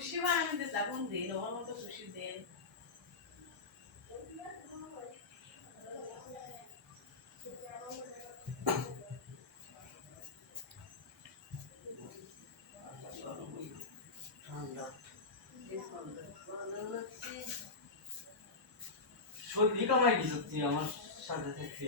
খুশি বানাতে তখন দিন ওর মতো খুশি দেন সর্দি কামাই দিচ্ছি আমার সাথে থেকে